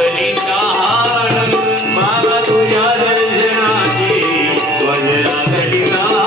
घडिकार बाबा तुझ्या दर्शनाची वजना घडिकार